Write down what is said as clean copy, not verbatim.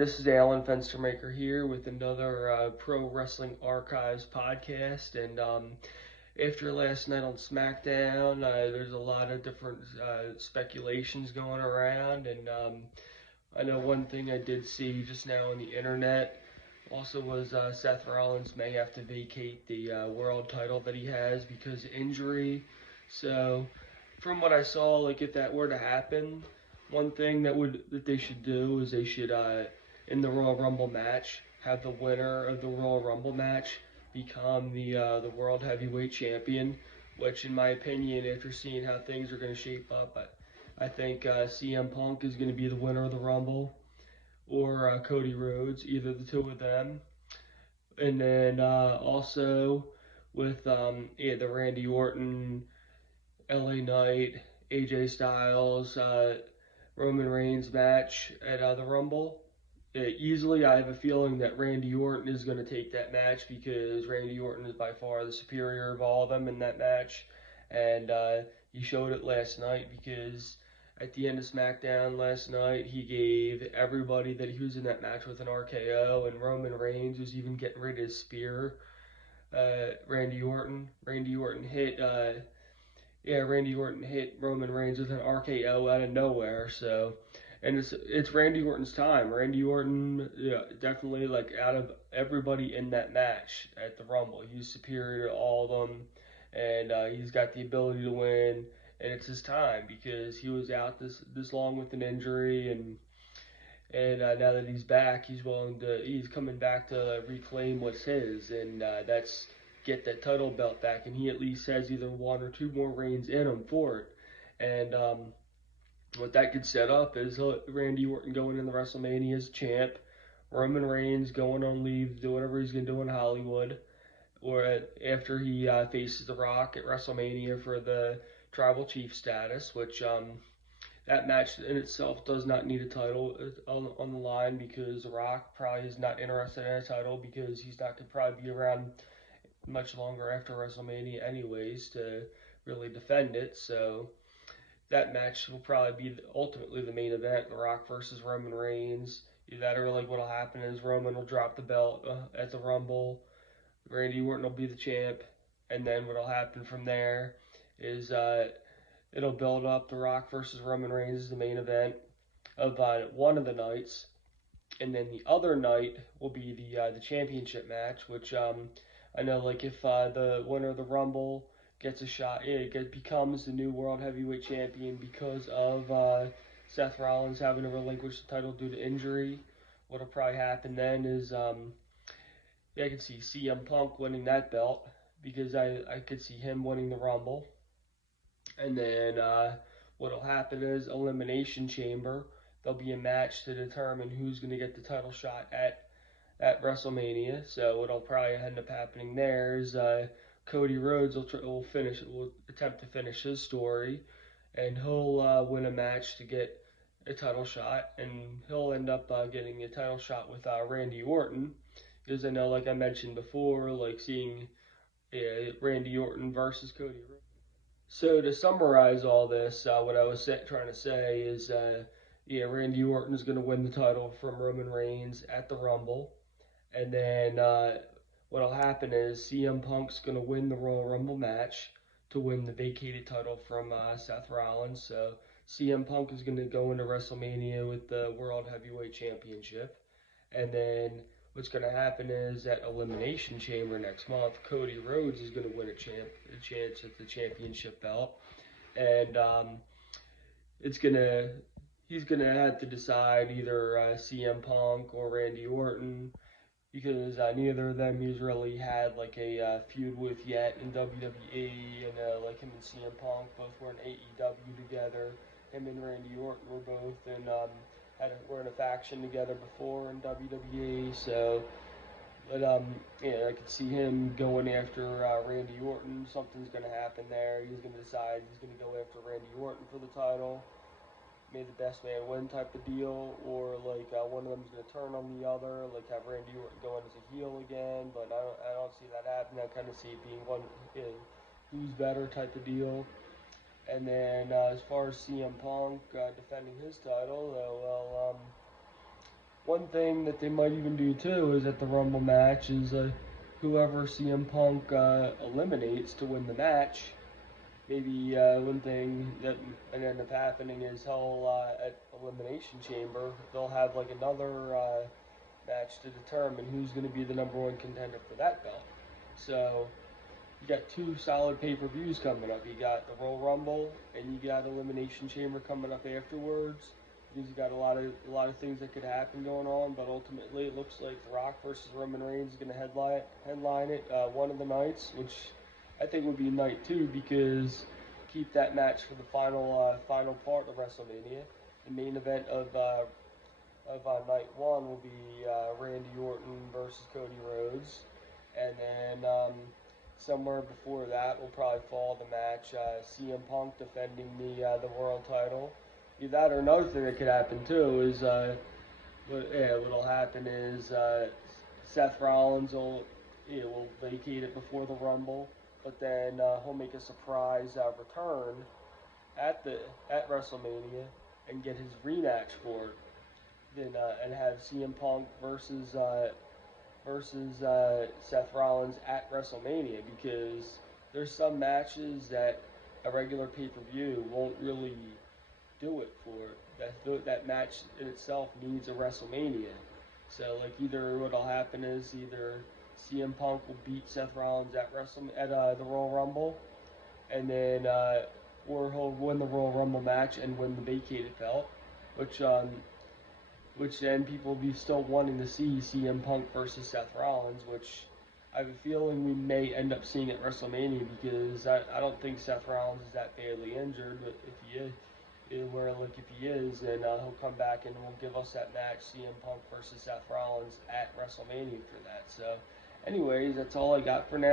This is Alan Fenstermaker here with another Pro Wrestling Archives podcast. And after last night on SmackDown, there's a lot of different speculations going around. And I know one thing I did see just now on the internet also was Seth Rollins may have to vacate the world title that he has because of injury. So, from what I saw, like if that were to happen, one thing that they should do is they should in the Royal Rumble match have the winner of the Royal Rumble match become the World Heavyweight Champion. Which, in my opinion, after seeing how things are going to shape up, I think CM Punk is going to be the winner of the Rumble or Cody Rhodes, either the two of them. And then also with the Randy Orton, LA Knight, AJ Styles, Roman Reigns match at the Rumble. Easily, I have a feeling that Randy Orton is going to take that match because Randy Orton is by far the superior of all of them in that match. And he showed it last night because at the end of SmackDown last night, he gave everybody that he was in that match with an RKO, and Roman Reigns was even getting rid of his spear. Randy Orton. Randy Orton hit Roman Reigns with an RKO out of nowhere. So, and it's Randy Orton's time. Randy Orton, yeah, definitely like out of everybody in that match at the Rumble, he's superior to all of them, and he's got the ability to win. And it's his time because he was out this long with an injury, and now that he's back, he's coming back to reclaim what's his, and that's get that title belt back, and he at least has either one or two more reigns in him for it. And what that could set up is Randy Orton going in the WrestleMania as champ, Roman Reigns going on leave, do whatever he's gonna do in Hollywood, or after he faces The Rock at WrestleMania for the Tribal Chief status, which that match in itself does not need a title on the line because The Rock probably is not interested in a title because he's not going to probably be around much longer after WrestleMania anyways to really defend it. So that match will probably be ultimately the main event, The Rock versus Roman Reigns. Either that or like what'll happen is Roman will drop the belt at the Rumble, Randy Orton will be the champ, and then what'll happen from there is it'll build up The Rock versus Roman Reigns as the main event of one of the nights, and then the other night will be the championship match, which I know like if the winner of the Rumble gets a shot, it becomes the new World Heavyweight Champion because of Seth Rollins having to relinquish the title due to injury. What'll probably happen then is I could see CM Punk winning that belt because I could see him winning the Rumble. And then what'll happen is Elimination Chamber. There'll be a match to determine who's going to get the title shot at WrestleMania. So what'll probably end up happening there is Cody Rhodes will attempt to finish his story, and he'll win a match to get a title shot, and he'll end up getting a title shot with Randy Orton. Because I know, like I mentioned before, like seeing Randy Orton versus Cody Rhodes. So to summarize all this, what I was trying to say is, Randy Orton is going to win the title from Roman Reigns at the Rumble, and then what'll happen is CM Punk's going to win the Royal Rumble match to win the vacated title from Seth Rollins. So CM Punk is going to go into WrestleMania with the World Heavyweight Championship, and then what's going to happen is at Elimination Chamber next month, Cody Rhodes is going to win a chance at the championship belt, and it's gonna he's gonna have to decide either CM Punk or Randy Orton because neither of them he's really had like a feud with yet in WWE, and like him and CM Punk both were in AEW together. Him and Randy Orton were both in were in a faction together before in WWE. So, but I could see him going after Randy Orton. Something's gonna happen there. He's gonna decide he's gonna go after Randy Orton for the title, made the best man win type of deal, or like one of them's gonna turn on the other, like have Randy Orton go in as a heel again. But I don't see that happening. I kind of see it being one who's better type of deal. And then as far as CM Punk defending his title, well, one thing that they might even do too is at the Rumble match is whoever CM Punk eliminates to win the match. Maybe one thing that might end up happening is he'll at Elimination Chamber they'll have like another match to determine who's going to be the number one contender for that belt. So you got two solid pay-per-views coming up. You got the Royal Rumble and you got Elimination Chamber coming up afterwards. Because you got a lot of things that could happen going on, but ultimately it looks like The Rock versus Roman Reigns is going to headline it one of the nights, which I think would be night two because keep that match for the final part of WrestleMania. The main event of night one will be Randy Orton versus Cody Rhodes, and then somewhere before that will probably fall the match CM Punk defending the world title. Either that or another thing that could happen too is what'll happen is Seth Rollins will vacate it before the Rumble, but then he'll make a surprise return at WrestleMania and get his rematch for it. Then and have CM Punk versus Seth Rollins at WrestleMania because there's some matches that a regular pay-per-view won't really do it for. That match in itself needs a WrestleMania. So like either what'll happen is either CM Punk will beat Seth Rollins at the Royal Rumble, and then or he'll win the Royal Rumble match and win the vacated belt, which then people will be still wanting to see CM Punk versus Seth Rollins, which I have a feeling we may end up seeing at WrestleMania because I don't think Seth Rollins is that badly injured, but if he is, if he is, then he'll come back and will give us that match, CM Punk versus Seth Rollins at WrestleMania for that. So, anyways, that's all I got for now.